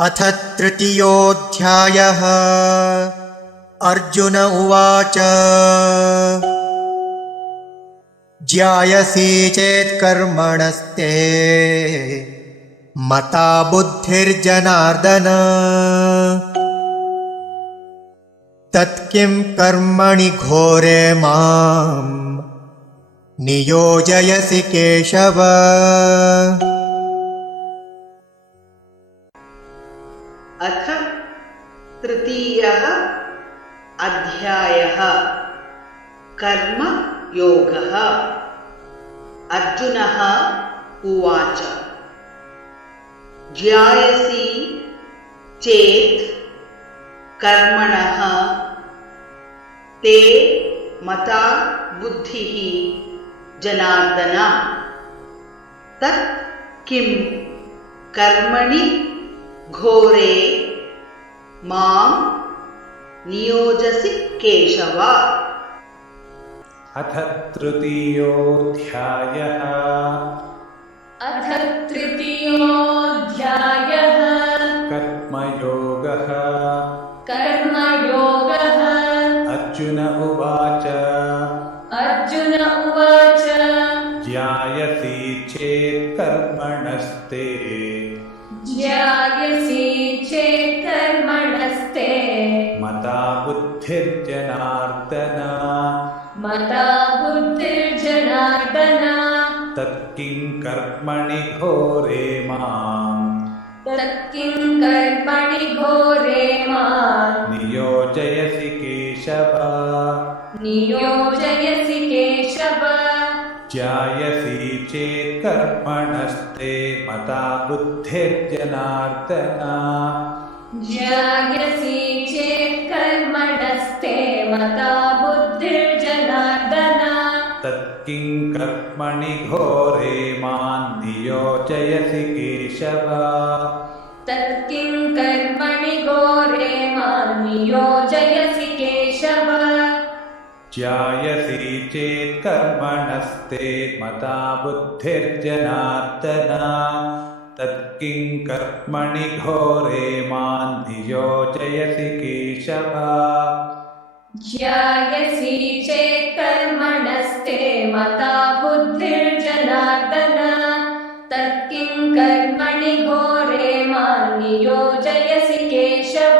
अथ तृतीयोऽध्यायः। अर्जुन उवाच ज्यायसि चेत् कर्मणस्ते मता बुद्धिर्जनार्दन तत्किं कर्मणि घोरे मां नियोजयसि केशव। अथ तृतीयः अध्यायः। कर्म योगः। अर्जुनः उवाच ज्यायसि चेत् कर्मणः ते मता बुद्धिः जनार्दन तत् किं कर्मणि घोरे मां नियोजसि केशव। अथ तृतीयोऽध्यायः। अथ तृतीयोऽध्यायः। कर्मयोगः। कर्मयोगः। अर्जुन उवाच अर्जुन उवाच ज्यायसि चेत् कर्मणस्ते ज्यायसि चेत् कर्मणस्ते मता बुद्धिर्जनार्दन मता बुद्धिर्जनार्दन तत्किं कर्मणि घोरे मां तत्किं कर्मणि घोरे मां नियोजयसि केशव। नियोजयसि केशव। ज्यायसि चेत् कर्मणस्ते मता बुद्धिर्जनार्दन ज्यायसि चेत् कर्मणस्ते मता बुद्धिर्जनार्दन तत्किं कर्मणि घोरे मां नियोजयसि केशव। तत्किं कर्मणि घोरे मां नियोजयसि केशव। ज्यायसि चेत् कर्मणस्ते मता बुद्धिर्जनार्दन तत्किं कर्मणि घोरे मां नियोजयसि केशव। ज्यायसि चेत् कर्मणस्ते मता बुद्धिर्जनार्दन तत्किं कर्मणि घोरे मां नियोजयसि केशव।